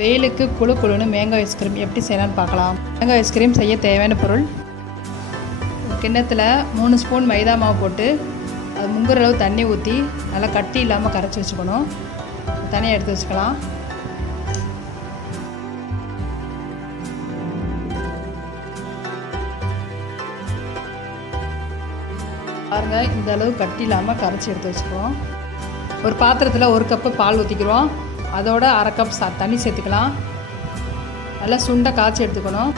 வெயிலுக்கு குழு குழுன்னு மேங்கோ ஐஸ்கிரீம் எப்படி செய்யலான்னு பார்க்கலாம். மேங்கோ ஐஸ்கிரீம் செய்ய தேவையான பொருள்: ஒரு கிண்ணத்தில் 3 ஸ்பூன் மைதா மாவு போட்டு அது முங்குற அளவு தண்ணி ஊற்றி நல்லா கட்டி இல்லாமல் கரைச்சி வச்சுக்கணும். தனியாக எடுத்து வச்சுக்கலாம். பாருங்கள், இந்த அளவு கட்டி இல்லாமல் கரைச்சி எடுத்து வச்சுக்குவோம். ஒரு பாத்திரத்தில் 1 கப்பு பால் ஊற்றிக்கிறோம். அதோட 1/2 கப் தண்ணி சேர்த்துக்கலாம். நல்லா சுண்டை காய்ச்சி எடுத்துக்கணும்.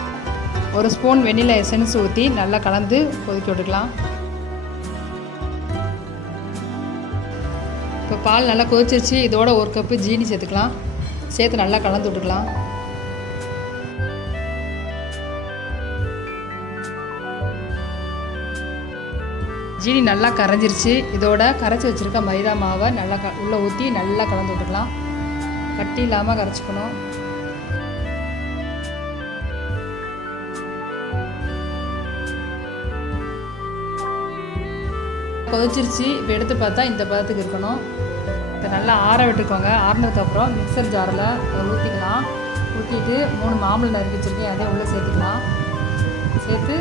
1 ஸ்பூன் வெண்ணிலா எசன்ஸ் ஊற்றி நல்லா கலந்து கொதிக்க விட்டுக்கலாம். இப்போ பால் நல்லா கொதிச்சிருச்சு. இதோட 1 கப்பு ஜீனி சேர்த்துக்கலாம். சேர்த்து நல்லா கலந்து விட்டுக்கலாம். ஜீனி நல்லா கரைஞ்சிருச்சு. இதோட கரைச்சி வச்சுருக்க மைதா மாவை நல்லா உள்ளே ஊற்றி நல்லா கலந்து விட்டுக்கலாம். கட்டி இல்லாமல் கரைச்சிக்கணும். கொதிச்சிருச்சு. இப்போ எடுத்து பார்த்தா இந்த பதத்துக்கு இருக்கணும். இப்போ நல்லா ஆற விட்டுக்கோங்க. ஆறினதுக்கப்புறம் மிக்சர் ஜாரில் அதை ஊற்றிக்கலாம். ஊற்றிட்டு 3 மாம்பழம் நறுக்கி வச்சுருக்கேன், அதே உள்ளே சேர்த்துக்கலாம். சேர்த்து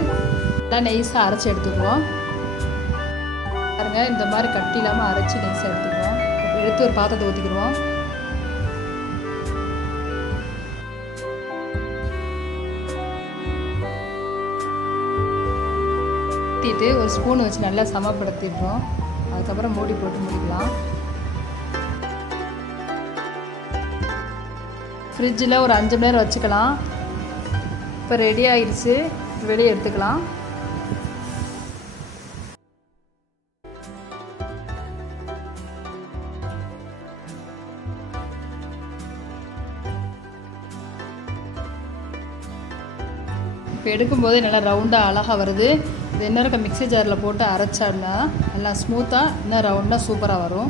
நல்லா நெய்ஸாக அரைச்சி எடுத்துக்குவோம். பாருங்கள், இந்த மாதிரி கட்டி இல்லாமல் அரைச்சி நெய்ஸாக எடுத்துக்குவோம். எடுத்து ஒரு பாத்திரத்தை ஊற்றிக்கிடுவோம். ஊற்றிட்டு ஒரு ஸ்பூன் வச்சு நல்லா சமப்படுத்திடுறோம். அதுக்கப்புறம் மூடி போட்டு முடிக்கலாம். ஃப்ரிட்ஜில் ஒரு 5 மணி நேரம் வச்சுக்கலாம். இப்போ ரெடி ஆகிடுச்சு. வெளியே எடுத்துக்கலாம். இப்போ எடுக்கும்போது நல்லா ரவுண்டாக அழகாக வருது. இது என்ன இருக்க மிக்ஸி ஜாரில் போட்டு அரைச்சோம்னா நல்லா ஸ்மூத்தாக இன்னும் ரவுண்டாக சூப்பராக வரும்.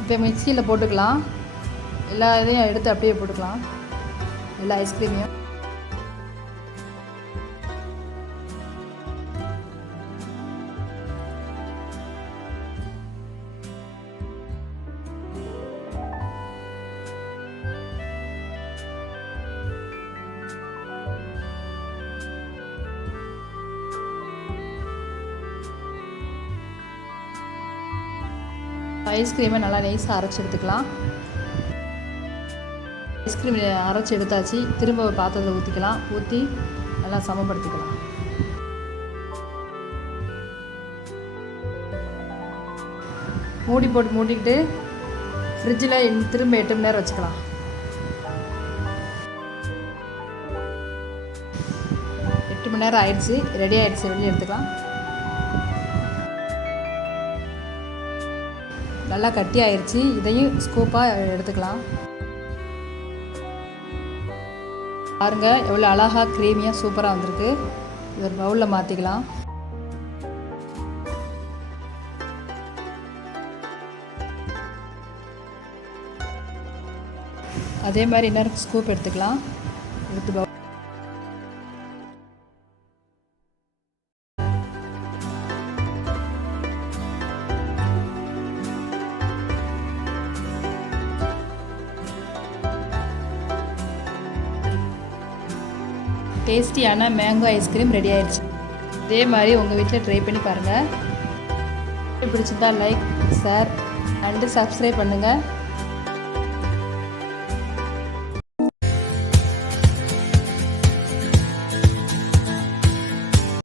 இப்போ மிக்ஸியில் போட்டுக்கலாம். எல்லா இதையும் எடுத்து அப்படியே போட்டுக்கலாம். எல்லா ஐஸ்கிரீமையும் ஐஸ்கிரீமை நல்லா நைஸாக அரைச்சி எடுத்துக்கலாம். ஐஸ்கிரீம் அரைச்சி எடுத்தாச்சு. திரும்ப ஒரு பாத்திரத்தில் ஊற்றிக்கலாம். ஊற்றி நல்லா சமப்படுத்திக்கலாம். மூடி போட்டு மூடிக்கிட்டு ஃப்ரிட்ஜில் திரும்ப 8 மணி நேரம் வச்சுக்கலாம். மணி நேரம் ஆயிடுச்சு. ரெடி ஆகிடுச்சு. வெளியே எடுத்துக்கலாம். நல்லா கட்டி ஆயிடுச்சு. இதையும் ஸ்கூப்பாக எடுத்துக்கலாம். பாருங்கள், எவ்வளோ அழகாக க்ரீமியாக சூப்பராக வந்திருக்கு. இது ஒரு பவுலில் மாற்றிக்கலாம். அதே மாதிரி இன்னொரு ஸ்கூப் எடுத்துக்கலாம். எடுத்து பவுல் டேஸ்டியான மேங்கோ ஐஸ்கிரீம் ரெடி ஆயிடுச்சு. இதே மாதிரி உங்கள் வீட்டில் ட்ரை பண்ணி பாருங்கள். பிடிச்சிருந்தா லைக், ஷேர் அண்டு சப்ஸ்கிரைப் பண்ணுங்கள்.